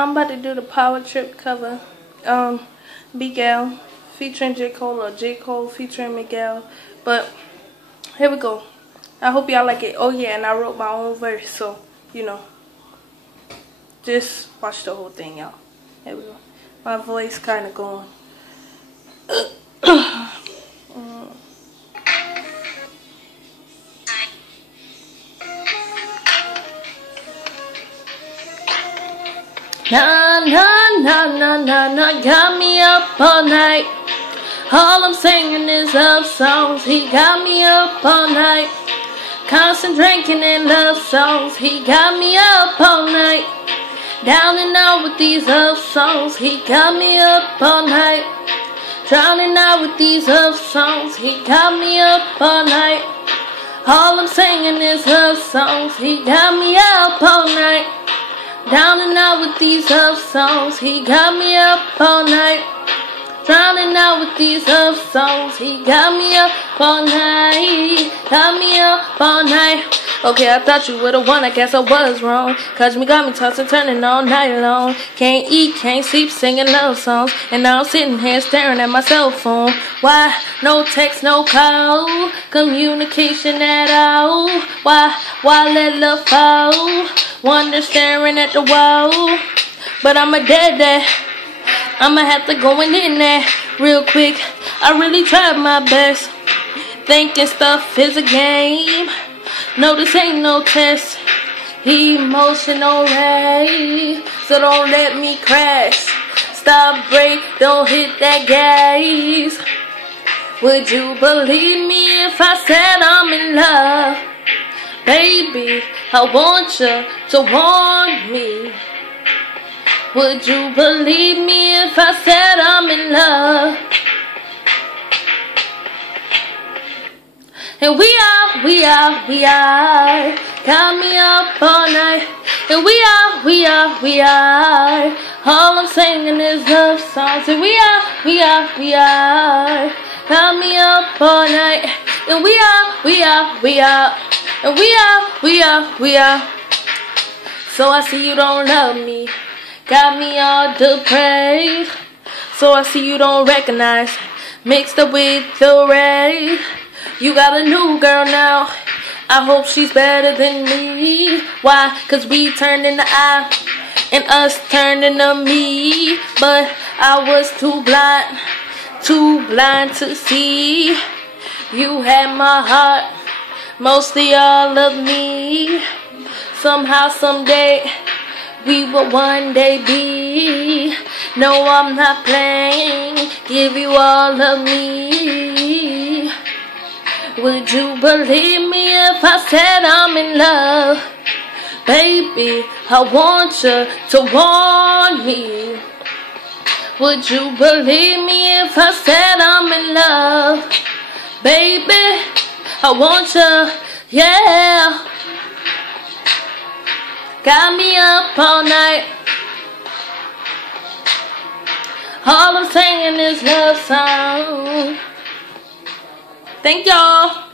I'm about to do the Power Trip cover. Miguel featuring J. Cole or J. Cole featuring Miguel. But here we go. I hope y'all like it. Oh yeah, and I wrote my own verse, so you know. Just watch the whole thing, y'all. Here we go. My voice kinda going. Na na na na na na, got me up all night. All I'm singing is love songs. He got me up all night. Constant drinking and love songs. He got me up all night. Down and out with these love songs. He got me up all night. Drowning out with these love songs. He got me up all night. All I'm singing is love songs. He got me up all night. Down and out with these love songs. He got me up all night. Drowning out with these love songs. He got me up all night. Got me up all night. Okay, I thought you would've won. I guess I was wrong. Cause me got me tossing, turning all night long. Can't eat, can't sleep, singing love songs. And now I'm sitting here staring at my cell phone. Why? No text, no call. Communication at all. Why let love fall? Wonder staring at the wall. But I'm a dead. I'ma have to go in there real quick. I really tried my best. Thinking stuff is a game. No, this ain't no test. Emotional wreck. So don't let me crash. Stop, break, don't hit that gas. Would you believe me if I said I'm in love? Baby, I want you to want me. Would you believe me if I said I'm in love? And we are, got me up all night. And we are, all I'm singing is love songs. And we are, got me up all night. And we are, and we are. So I see you don't love me. Got me all depraved. So I see you don't recognize. Mixed up with the ray. You got a new girl now. I hope she's better than me. Why? Cause we turned into I and us turned into me. But I was too blind to see. You had my heart, mostly all of me. Somehow, someday, we will one day be. No, I'm not playing. Give you all of me. Would you believe me if I said I'm in love? Baby, I want you to want me. Would you believe me if I said I'm in love? Baby, I want you, yeah. Got me up all night. All I'm singing is love songs. Thank y'all.